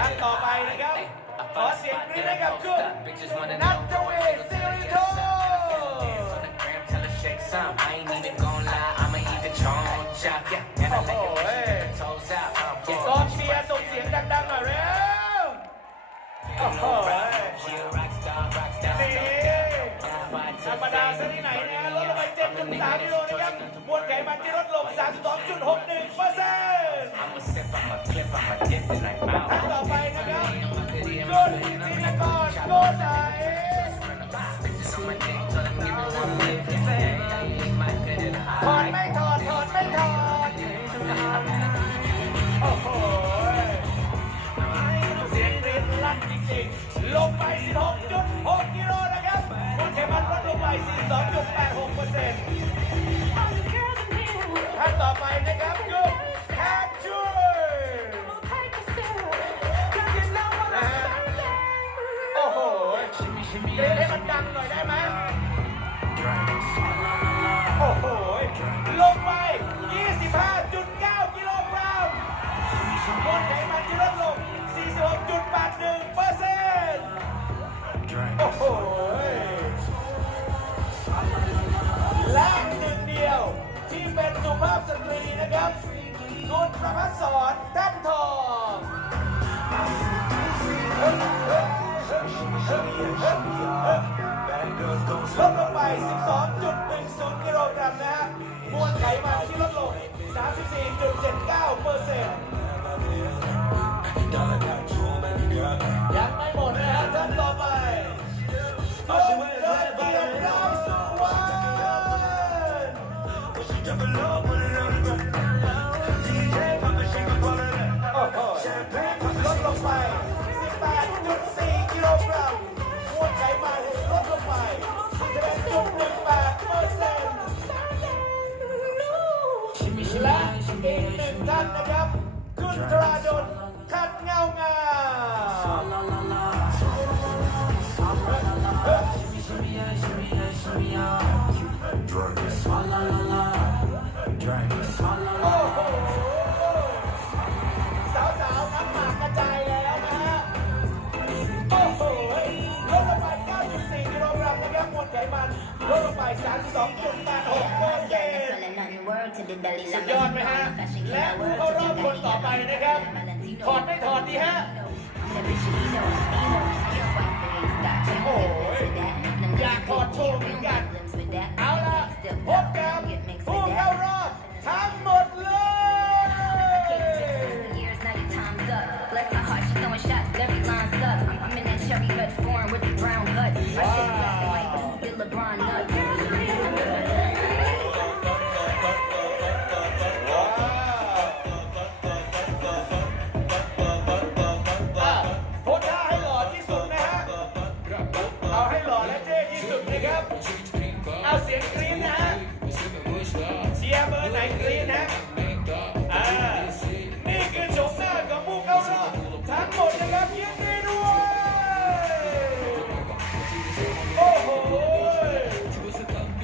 ท่านต่อไปนะครับ ขอเสียงกรี๊ดให้กับคุณนัทเจวีซิริโต some. I ain't even gonna lie, I'ma eat the chong chop. Yeah, and I like it when she take her toes out. I'm for it. กองเชียร์ส่งเสียงดังๆหน่อยเร็ว โอ้โห She a rock star, rock star. นี่ธรรมดาซะที่ไหนนะฮะลดลงไป7.3กิโลนะครับ มวลไขมันที่ลดลง 32.61เปอร์เซ็นต์ I'ma step, I'ma clip, I'ma dip it like ท่าน mouth. ต่อไปนะครับ Goody, จุ I'ma ด put it จิ in น a ตกรโกใส Bitches on my dick, tell them give me one lick. Yeah, might get it ถอด high. ไม่ถอดถอดไม่ถอด นะครับมวลไขมันลดลงไป 32.86เปอเกมสุดยอดไหมฮะ และผู้เข้ารอบคนต่อไปนะครับ ถอดไม่ถอดดีฮะ โอ้ยอยากถอดโชว์เหมือนกัน เอาล่ะพบกับผู้เข้ารอบทั้ง หม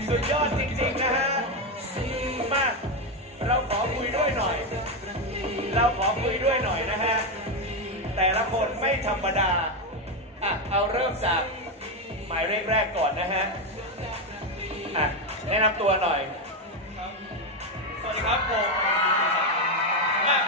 สุดยอดจริงๆนะฮะมาเราขอคุยด้วยหน่อย เราขอคุยด้วยหน่อยนะฮะ แต่ละคนไม่ธรรมดาอะเอาเริ่มจากหมายเลขแรกก่อนนะฮะอะแนะนำตัวหน่อย สวัสดีครับผมอะ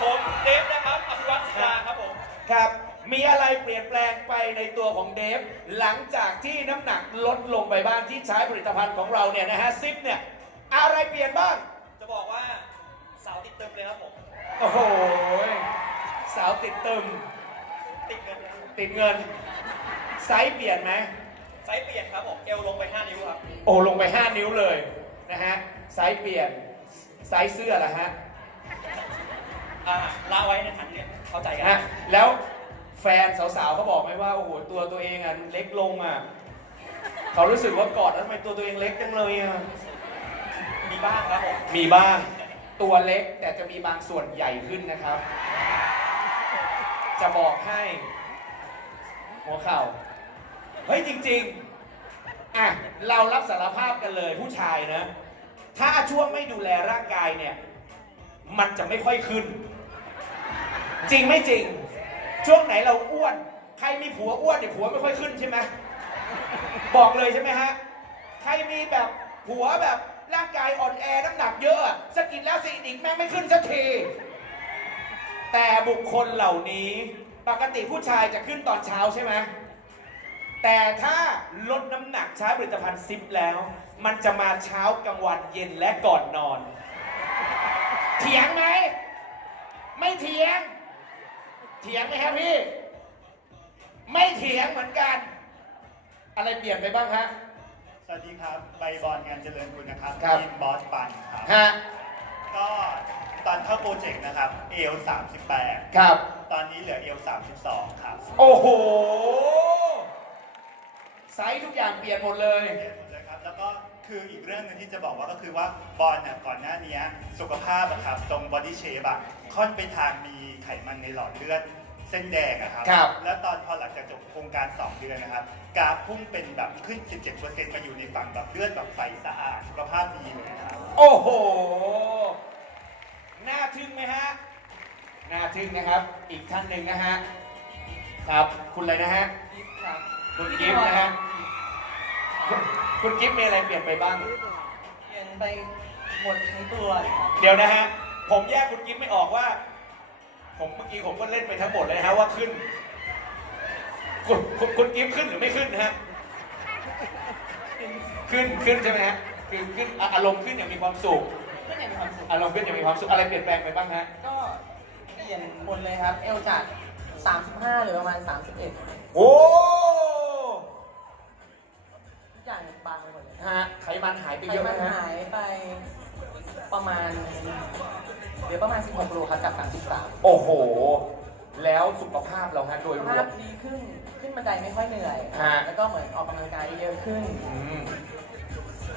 ผมเดฟนะครับอภิวัตศิลาครับผม ครับ มีอะไรเปลี่ยนแปลงไปในตัวของเดฟ หลังจากที่น้ำหนักลดลงไปบ้างที่ใช้ผลิตภัณฑ์ของเราเนี่ยนะฮะซิปเนี่ยอะไรเปลี่ยนบ้าง จะบอกว่าสาวติดเติมเลยครับผม โอ้โหสาวติดตึมติดเงินเลยครับติดเงิน ไซส์เปลี่ยนไหม ไซส์เปลี่ยนครับผมเอวลงไป 5 นิ้วครับ โอ้ลงไป 5 นิ้วเลยนะฮะไซส์เปลี่ยนไซส์เสื้อละฮะอ่าลาไว้ในฐานที่เข้าใจกันนะแล้ว แฟนสาวๆเขาบอกไหมว่าโอ้โหตัวตัวเองอะเล็กลงอะเขารู้สึกว่ากอดแล้วทำไมตัวตัวเองเล็กจังเลยอะมีบ้างครับผมมีบ้างตัวเล็กแต่จะมีบางส่วนใหญ่ขึ้นนะครับ จะบอกให้หัวเข่าเฮ้ยจริงๆอะเรารับสารภาพกันเลยผู้ชายนะ ถ้าช่วงไม่ดูแลร่างกายเนี่ย มันจะไม่ค่อยขึ้น จริงไม่จริง ช่วงไหนเราอ้วน ใครมีผัวอ้วนเนี่ยผัวไม่ค่อยขึ้นใช่ไหมบอกเลยใช่ไหมฮะ ใครมีแบบผัวแบบร่างกายอ่อนแอน้ำหนักเยอะสะกิดแล้วสะกิดอีกแม่งไม่ขึ้นสักที แต่บุคคลเหล่านี้ปกติผู้ชายจะขึ้นตอนเช้าใช่ไหมแต่ถ้าลดน้ำหนักใช้ผลิตภัณฑ์ซิปแล้ว มันจะมาเช้ากลางวันเย็นและก่อนนอน เถียงไหม ไม่เถียง ถียงไหมครับพี่ ไม่เถียงเหมือนกัน อะไรเปลี่ยนไปบ้างฮะ สวัสดีครับ ใบบอลงานเจริญคุณนะครับครับ ทีมบอสปันครับ ฮะก็ตอนเข้าโปรเจกต์นะครับ เอลครับ38ตอนนี้เหลือเอล32 ครับโอ้โหไซส์ทุกอย่างเปลี่ยนหมดเลยเปลี่ยนหมดเลยครับ แล้วก็ คืออีกเรื่องหนึงที่จะบอกว่าก็คือว่าบอลเนี่ยก่อนหน้านี้สุขภาพอะครับตรงบอดี้เชฟอะค่อนไปทางมีไขมันในหลอดเลือดเส้นแดงอะครับ ครับ แล้วตอนพอหลังจากจบโครงการ 2 เดือนนะครับกราฟพุ่งเป็นแบบขึ้น 17%มาอยู่ในฝั่งแบบเลือดแบบใสสะอาดสุขภาพดีเลยนะครับ โอ้โห น่าทึ่งไหมฮะ น่าทึ่งนะครับ อีกท่านหนึ่งนะฮะ ครับ คุณอะไรนะฮะคุณกิฟต์นะฮะ คุณคุณกิฟต์มีอะไรเปลี่ยนไปบ้าง เปลี่ยนไปหมดทั้งตัวเลยครับเดี๋ยวนะฮะ ผมแยกคุณกิฟต์ไม่ออกว่า ผมเมื่อกี้ผมก็เล่นไปทั้งหมดเลยนะฮะว่าขึ้น คุณคุณคุณกิฟต์ขึ้นหรือไม่ขึ้นนะฮะ ขึ้นขึ้นใช่ไหมฮะ คือขึ้นอะอารมณ์ขึ้นอย่างมีความสุข ก็ยังมีความสุขอารมณ์ขึ้นอย่างมีความสุข อะไรเปลี่ยนแปลงไปบ้างฮะ ก็เปลี่ยนหมดเลยครับ เอวจาก 35หรือประมาณ 31 โอ้ทุก อย่างบางไปหมดเลยฮะไขมันหายไปไขเยอะไหมมันฮะ หายไปประมาณเหลือประมาณ 16โลครับจาก 33โอ้โห แล้วสุขภาพเราฮะโดยสุขรภาวพมดีขึ้นขึ้นบันไดไม่ค่อยเหนื่อยฮะ แล้วก็เหมือนออกกำลังกายเยอะขึ้นอืม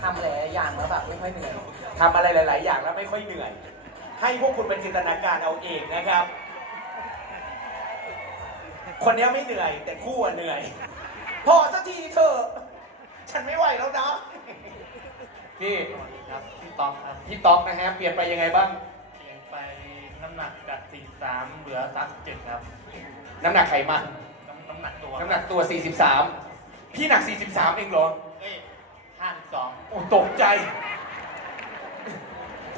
ทำหลายๆอย่างแล้วแบบไม่ค่อยเหนื่อย ทำอะไรหลาย ๆ อย่างแล้วไม่ค่อยเหนื่อย ให้พวกคุณเป็นจินตนาการเอาเองนะครับ คนเนี้ยไม่เหนื่อย แต่คู่อะเหนื่อย พอสักทีเถอะ ฉันไม่ไหวแล้วนะ พี่ครับพี่ต๊อกครับพี่ต๊อกนะฮะ เปลี่ยนไปยังไงบ้าง เปลี่ยนไปน้ำหนักจาก 43 เหลือ 37 ครับ น้ำหนักไขมันน้ำน้ำหนักตัวน้ำหนักตัว 43 พี่หนัก 43 เองเหรอ เอ้ย52 โอ้ตกใจ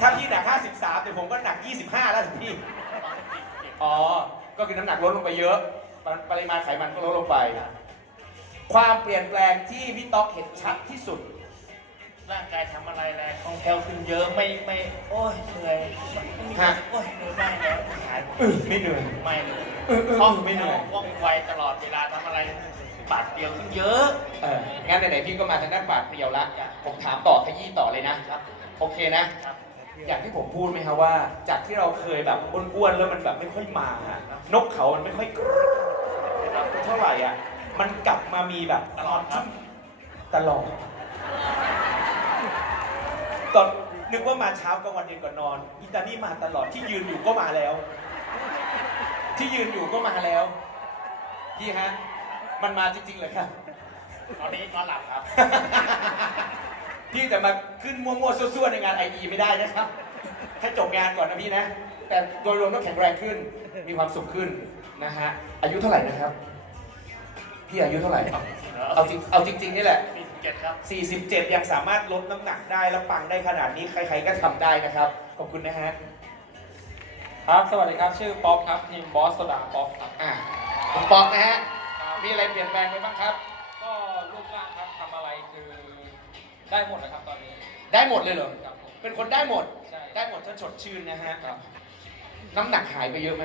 ถ้าพี่หนัก 53 เดี๋ยวผมก็หนัก 25 แล้วพี่อ๋อ ก็คือน้ำหนักลดลงไปเยอะ ปรปริมาณไขมันก็ลดลงไป ความเปลี่ยนแปลงที่พี่ต๊อกเห็นชัดที่สุด ร่างกายทำอะไรแรงคล่องแคล่วขึ้นเยอะไม่ไม่โอ้ยเหนื่อยไม่มีฮะ โอ้ยเหนื่อยไม่แล้วหายเออไม่เหนื่อย ไม่เลยเออเออคล่องไม่เหนื่อย ว่องไวตลอดเวลาทำอะไรบาดเดียวขึ้นเยอะ เอองั้นไหนๆพี่ก็มาทางด้านปาดเปรียวละผมถามต่อขยี้ต่อเลยนะครับ โอเคนะ ครับ อย่างที่ผมพูดไหมครับว่า จากที่เราเคยแบบอ้วนๆแล้วมันแบบไม่ค่อยมาอะนกเขามันไม่ค่อยกรึ๊ดเท่าไหร่อะ มันกลับมามีแบบตลอดครับตลอดตอนนึกว่ามาเช้ากลางวันเย็นก่อนนอน อิตาลีมาตลอดที่ยืนอยู่ก็มาแล้ว ที่ยืนอยู่ก็มาแล้ว พี่ฮะ มันมาจริงๆเลยครับ ตอนนี้นอนหลับครับ พี่จะมาขึ้นมั่วๆซั่วๆในงานไอเอไม่ได้นะครับ ให้จบงานก่อนนะพี่นะ แต่โดยรวมต้องแข็งแรงขึ้น มีความสุขขึ้นนะฮะ อายุเท่าไหร่นะครับ พี่อายุเท่าไหร่ เอาจริงเอาจริงๆนี่แหละ47ครับ 47 ยังสามารถลดน้ำหนักได้และปังได้ขนาดนี้ใครๆก็ทำได้นะครับ ขอบคุณนะฮะ ครับ สวัสดีครับ ชื่อป๊อปครับ ทีมบอสโซดาป๊อปครับ อะคุณปอกนะฮะ มีอะไรเปลี่ยนแปลงไปบ้างครับ ก็รูปร่างครับทำอะไรคือได้หมดนะครับตอนนี้ได้หมดเลยเหรอ ครับผม เป็นคนได้หมด ใช่ ได้หมดถ้าสดชื่นนะฮะน้ำหนักหายไปเยอะไหม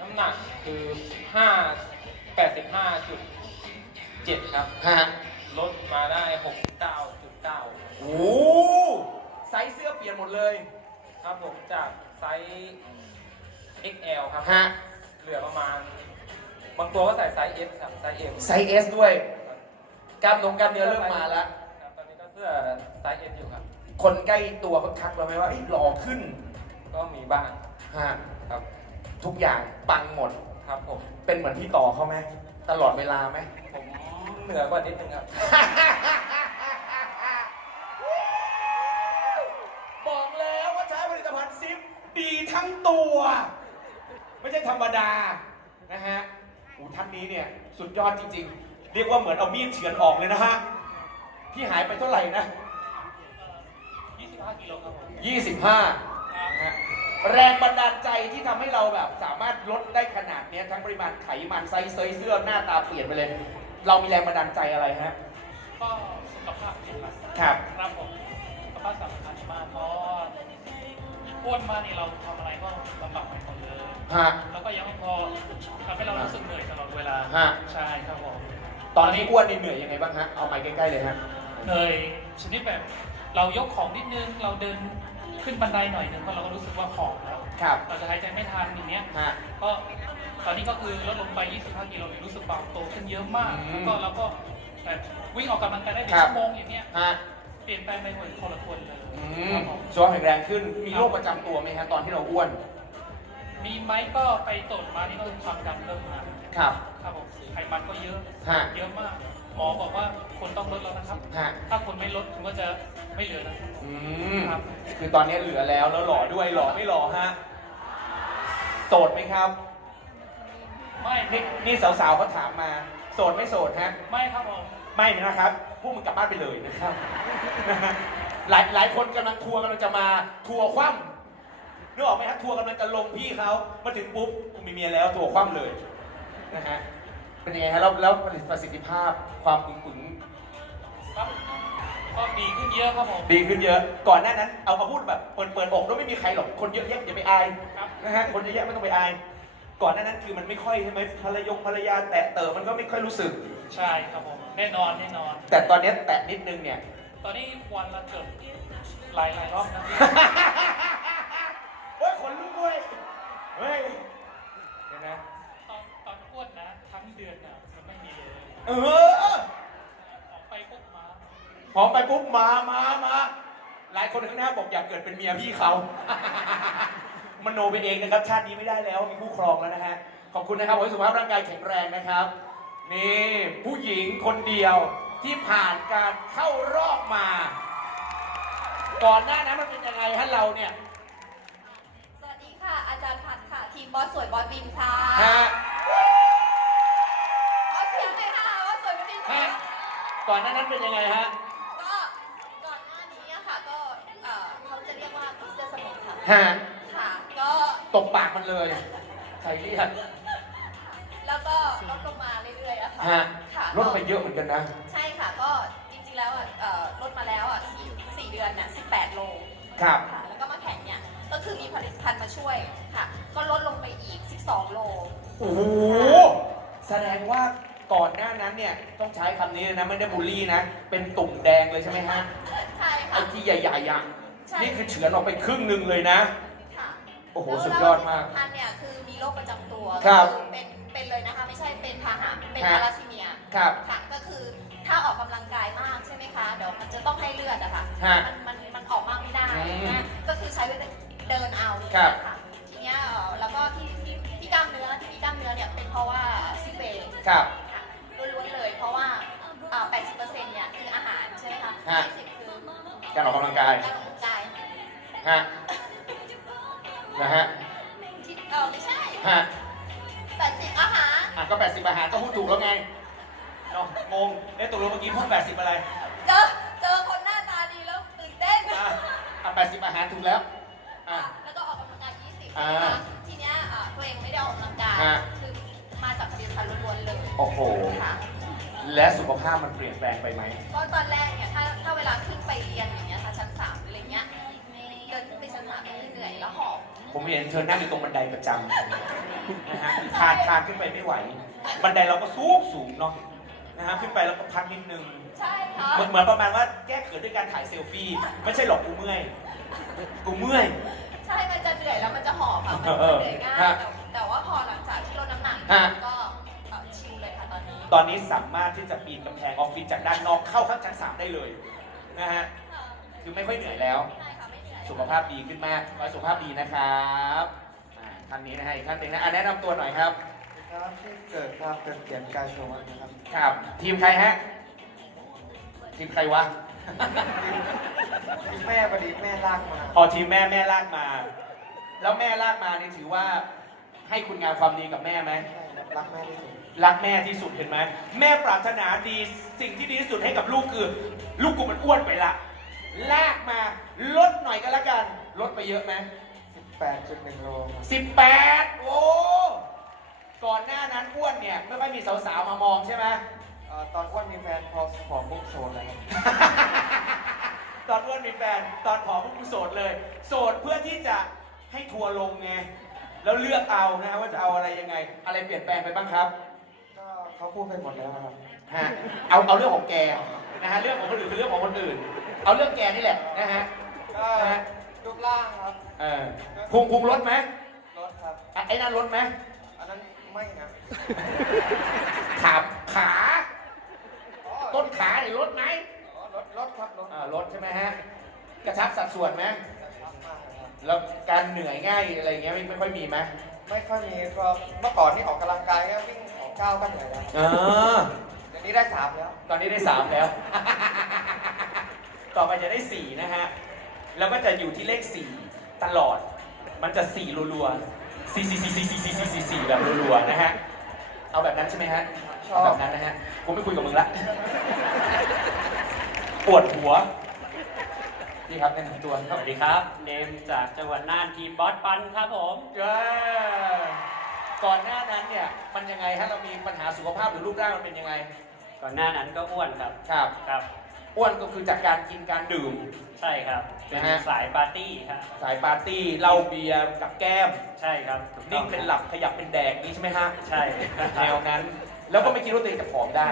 น้ำหนักคือ 5 85.7ครับ ฮะลดมาได้ 69.9 โอ้ไซส์เสื้อเปลี่ยนหมดเลย ครับผมจากไซส์ XL ครับ ฮะ เหลือประมาณ บางตัวก็ใส่ไซส์ S ครับไซส์ M ไซส์ S ด้วย กล้ามนงกล้ามเนื้อเริ่มมาแล้ว ครับตอนนี้ก็เสื้อไซส์ S อยู่ครับ คนใกล้ตัวเขาทักเราไหมว่าเอ้ยหล่อขึ้น ก็มีบ้างฮะ ครับทุกอย่างปังหมด ครับผม เป็นเหมือนพี่ต่อเขาไหม ตลอดเวลาไหม ผม เหนือกว่านิดนึงครับ บอกแล้วว่าใช้ผลิตภัณฑ์ซิปดีทั้งตัว ไม่ใช่ธรรมดา นะฮะโอ้ท่านนี้เนี่ยสุดยอดจริง ๆ เรียกว่าเหมือนเอามีดเฉือนออกเลยนะฮะ พี่หายไปเท่าไหร่นะ 25กิโลครับผม25นะฮะแรงบันดาลใจที่ทำให้เราแบบสามารถลดได้ขนาดเนี้ยทั้งปริมาณไขมันไซส์เซยเสื้อหน้าตาเปลี่ยนไปเลย เรามีแรงบันดาลใจอะไรฮะ ก็สุขภาพเป็นหลักครับ ครับผมสุขภาพสำคัญมากเพราะอ้วนมากนี่เราทำอะไรก็ลำบากไปหมดเลยฮะ แล้วก็ยังไม่พอทำให้เรารู้สึกเหนื่อยตลอดเวลาฮะ ใช่ครับผมตอนนี้อ้วนนี่เหนื่อยยังไงบ้างฮะ เอาไมค์ใกล้ๆเลยฮะ เหนื่อยชนิดแบบเรายกของนิดนึงเราเดินขึ้นบันไดหน่อยนึงก็เราก็รู้สึกว่าของแล้วครับ เราจะหายใจไม่ทันอย่างเงี้ยฮะ ก็ ตอนนี้ก็คือลดลงไป 25 กิโลเมตรรู้สึกเบาโตขึ้นเยอะมาก อืมแล้วก็เราก็แบบวิ่งออกกำลังกายได้เป็นครับ ชั่วโมงอย่างเงี้ย ฮะเปลี่ยนแปลงไปหมดคนละคนเลยอืคมรับผมสุขภาพแข็งแรงขึ้น มีโรคประจำตัวไหมฮะตอนที่เราอ้วน มีไหมก็ไปตรวจมานี่ก็คือความดันเริ่มมาครับ ครับผมไขมันก็เยอะ ฮะ เยอะมาก หมอบอกว่าคนต้องลดแล้วนะครับ ฮะ ถ้าคนไม่ลดคุณก็จะไม่เหลือนะอืม ครับ คือตอนนี้เหลือแล้วแล้วหล่อด้วยหล่อไม่หล่อฮะ โสดไหมครับ ไม่นี่นี่สาวๆเขาถามมา โสดไม่โสดฮะ ไม่ครับผมไม่นะครับ พวกมึงกลับบ้านไปเลยนะครับ หลายหลายคนกำลังทัวร์กำลังจะมาทัวร์คว่ำนึกออกไหมครับทัวร์กำลังจะลงพี่เขามาถึงปุ๊บกูมีเมียแล้วทัวร์คว่ำเลยนะฮะเป็นยังไงฮะแล้วแล้วประสิทธิภาพความปึงปึงครับก็ดีขึ้นเยอะครับผม ดีขึ้นเยอะ ก่อนหน้านั้นเอามาพูดแบบเปิดเปิดอกแล้วไม่มีใครหรอกคนเยอะแยะอย่าไปอายครับ นะฮะคนเยอะแยะไม่ต้องไปอาย ก่อนหน้านั้นคือมันไม่ค่อยใช่ไหมภรรยงภรรยาแตะเต๋อมันก็ไม่ค่อยรู้สึก ใช่ครับผมแน่นอนแน่นอน แต่ตอนเนี้ยแตะนิดนึงเนี่ย ตอนนี้วันละเกือบหลายหลายรอบนะโอ้ยขนลุกเว้ยเฮ้ยเห็นไหมตอนตอนอ้วนนะ ทั้งเดือนน่ะมันไม่มีเลยเออออกไปปุ๊บมาพอไปปุ๊บมามามาหลายคนข้างหน้าบอกอยากเกิดเป็นเมียพี่เขา มโนไปเองนะครับ ชาตินี้ไม่ได้แล้วมีคู่ครองแล้วนะฮะ ขอบคุณนะครับขอให้สุขภาพร่างกายแข็งแรงนะครับ นี่ผู้หญิงคนเดียวที่ผ่านการเข้ารอบมา ก่อนหน้านั้นมันเป็นยังไงฮะเราเนี่ยสวัสดีค่ะ อาจารย์พัดค่ะ ทีมบอสสวยบอสบินค่ะฮะเอาเสียงเลยค่ะบอสสวยบอสบินค่ะ ฮะก่อนหน้านั้นเป็นยังไงฮะก็ก่อนหน้านี้อะค่ะก็เอ่อเขาจะเรียกว่าพิสเตอร์สมิธค่ะ ฮะค่ะก็ ตบปากมันเลยใครเรียกแล้วก็ลดลงมาเรื่อยๆอะค่ะฮะค่ะลดไปเยอะเหมือนกันนะ ใช่ค่ะ ก็จริงๆแล้วอะเอ่อลดมาแล้วอะสี่สี่เดือนน่ะ18โลครับค่ะแล้วก็มาแข่งเนี่ย ก็คือมีผลิตภัณฑ์มาช่วยค่ะ ก็ลดลงไปอีก 12 โล โอ้โหแสดงว่าก่อนหน้านั้นเนี่ยต้องใช้คำนี้เลยนะไม่ได้บูลลี่นะ เป็นตุ่มแดงเลยใช่ไหมฮะใช่ไอ้ค่ะ ที่ใหญ่ๆอะใช่ นี่คือเฉือนออกไปครึ่งหนึ่งเลยนะค่ะ โอ้โหแล้วสุดยอดมากแล้วที่สำคัญเนี่ยคือมีโรคประจำตัวครับก็อเป็นเป็นเลยนะคะ ไม่ใช่เป็นพาหะเป็นฮะทาราซีเมียครับ ค่ะก็คือถ้าออกกำลังกายมากใช่ไหมคะเดี๋ยวมันจะต้องให้เลือดอะค่ะฮะมันมันมันออกมากไม่ได้อืมนะก็คือใช้เวลาเดินเอาครับ ถูกแล้วไงเนาะงงเอ๊ะตกลงเมื่อกี้พูด80 อะไรเจอเจอคนหน้าตาดีแล้วตื่นเต้นอะอะ80 อาหารถูกแล้วอะ แล้วก็ออกกำลังกาย20อ่านะคะทีเนี้ยอ่าตัวเองไม่ได้ออกกำลังกายฮะ คือมาจากผลิตภัณฑ์ล้วนๆเลยโอ้โห ค่ะและสุขภาพมันเปลี่ยนแปลงไปไหม ก็ตอนแรกเนี่ยถ้าถ้าเวลาขึ้นไปเรียนอย่างเงี้ยค่ะชั้นสามอะไรเงี้ยเดินขึ้นไปชั้นสามก็คือเหนื่อยแล้วหอบ ผมเห็นเธอนั่งอยู่ตรงบันไดประจำนะฮะคานคานขึ้นไปไม่ไหว บันไดเราก็สูงสูงเนาะนะฮะขึ้นไปแล้วก็พักนิดนึงใช่ค่ะเหมือนเหมือนประมาณว่าแก้เขินด้วยการถ่ายเซลฟี่ ไม่ใช่หรอกกูเมื่อยกูเมื่อย ใช่มันจะเหนื่อยแล้วมันจะหอบค่ะมันเออเหนื่อยง่ายฮะแต่แต่ว่าพอหลังจากที่ลดน้ำหนักฮะ ก็เอ่อชิลเลยค่ะตอนนี้ตอนนี้สามารถที่จะปีนกำแพงออฟฟิศจากด้านนอกเข้าข้างชั้นสามได้เลยนะฮะ คือไม่ค่อยเหนื่อยแล้ว ใช่ สุขภาพดีขึ้นมากขอให้สุขภาพดีนะครับอ่าท่านนี้นะฮะอีกท่านหนึ่งนะอะแนะนำตัวหน่อยครับ ครับที่เกิดครับเกิดเขียนการชมนะครับครับ ทีมใครฮะ ทีมใครวะแม่พอดีแม่ลากมาอ๋อทีมแม่แม่ลากมา แล้วแม่ลากมานี่ถือว่าให้คุณงามความดีกับแม่ไหมใช่ครับรักแม่ที่สุดรักแม่ที่สุดเห็นไหมแม่ปรารถนาดีสิ่งที่ดีที่สุดให้กับลูกคือ ลูกกูมันอ้วนไปละ ลากมาลดหน่อยก็แล้วกัน ลดไปเยอะไหม18.1โลครับสิบแปดโอ้ ก่อนหน้านั้นอ้วนเนี่ย ไม่ค่อยมีสาวๆ มามองใช่ไหม เอ่อตอนอ้วนมีแฟนพอผอมปุ๊บโสดแล้วครับตอนอ้วนมีแฟน ตอนผอมกูโสดเลย โสดเพื่อที่จะให้ทัวร์ลงไง แล้วเลือกเอานะฮะว่าจะเอาอะไรยังไง อะไรเปลี่ยนแปลงไปบ้างครับ ก็เขาพูดไปหมดแล้วครับ ฮะเอาเอาเรื่องของแกนะฮะเรื่องของคนอื่นคือเรื่องของคนอื่น เอาเรื่องแกนี่แหละนะฮะ ก็นะฮะ รูปร่างครับเออพุงพุงลดไหมรถครับ อะไอ้นั่นลดไหม อันนั้นไม่นะถามขาอ๋อต้นขาเนี่ยลดไหมอ๋อรถรถครับรถอ่าลดใช่ไหมฮะ กระชับสัดส่วนไหมชับมากเลยครับ แล้วการเหนื่อยง่ายอะไรเงี้ยไม่ไม่ค่อยมีไหมไม่ค่อยมีก็เมื่อก่อนนี่ออกกำลังกายก็วิ่งสองเก้าวก็เหนื่อยแล้วเออเดี๋ยวนี้ได้สามแล้ว ตอนนี้ได้สามแล้ว ต่อไปจะได้ 4 นะฮะ แล้วก็จะอยู่ที่เลข 4 ตลอด มันจะ 4 รัวๆสี่สี่สี่สี่สี่สี่สี่สี่แบบรัวๆ นะฮะ เอาแบบนั้นใช่ไหมฮะชอบแบบนั้นนะฮะ กูไม่คุยกับมึงละ ปวดหัว นี่ครับแนะนำตัวสวัสดีครับ เนมจากจังหวัดน่านทีมบอสปันครับผมเย้ก่อนหน้านั้นเนี่ย มันยังไงฮะ เรามีปัญหาสุขภาพหรือรูปร่างมันเป็นยังไง ก่อนหน้านั้นก็อ้วนครับ ครับ ครับ อ้วนก็คือจากการกินการดื่ม ใช่ครับ เป็นนะฮะ สายปาร์ตี้ครับสายปาร์ตี้เหล้าเบียร์กับแก้มใช่ครับถูกต้นิ่องเป็นหลับขยับเป็นแดกนี้ใช่ไหมฮะใช่แนวนั้น แล้วก็ไม่คิดว่าตัวเองจะผอมได้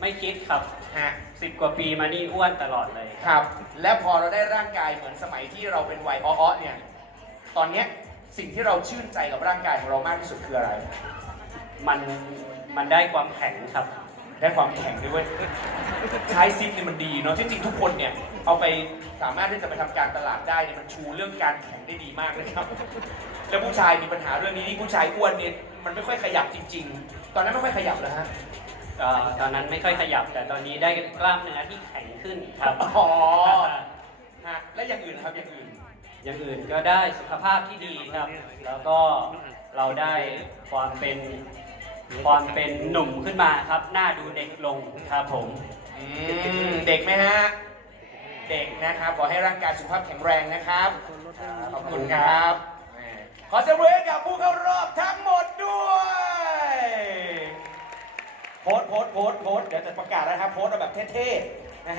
ไม่คิดครับฮะ สิบกว่าปีมานี่อ้วนตลอดเลย ครับ และพอเราได้ร่างกายเหมือนสมัยที่เราเป็นวัยอ้อๆเนี่ย ตอนเนี้ยสิ่งที่เราชื่นใจกับร่างกายของเรามากที่สุดคืออะไร มันมันได้ความแข็งครับ ได้ความแข็งด้วยเวยใช้ซิปเนี่ยมันดีเนาะที่จริงทุกคนเนี่ยเอาไปสามารถที่จะไปทำการตลาดได้เนี่ยมันชูเรื่องการแข็งได้ดีมากเลยครับ แล้วผู้ชายมีปัญหาเรื่องนี้นี่ผู้ชายอ้วนเนี่ยมันไม่ค่อยขยับจริง ๆ ตอนนั้นไม่ค่อยขยับเลยฮะเอ่อตอนนั้นไม่ค่อยขยับ แต่ตอนนี้ได้กล้ามเนื้อที่แข็งขึ้นครับอ๋อฮะและอย่างอื่นนะครับอย่างอื่น อย่างอื่นก็ได้สุขภาพที่ดีครับ แล้วก็เราได้ความเป็น ความเป็นหนุ่มขึ้นมาครับ หน้าดูเด็กลงครับผม อืมเด็กไหมฮะ เด็กนะครับ ขอให้ร่างกายสุขภาพแข็งแรงนะครับ ขอบคุณครับขอเสียงปรบมือให้กับผู้เข้ารอบทั้งหมดด้วยโพสต์โพสต์โพสต์โพสต์เดี๋ยวจะประกาศนะครับ โพสต์เอาแบบเท่ๆ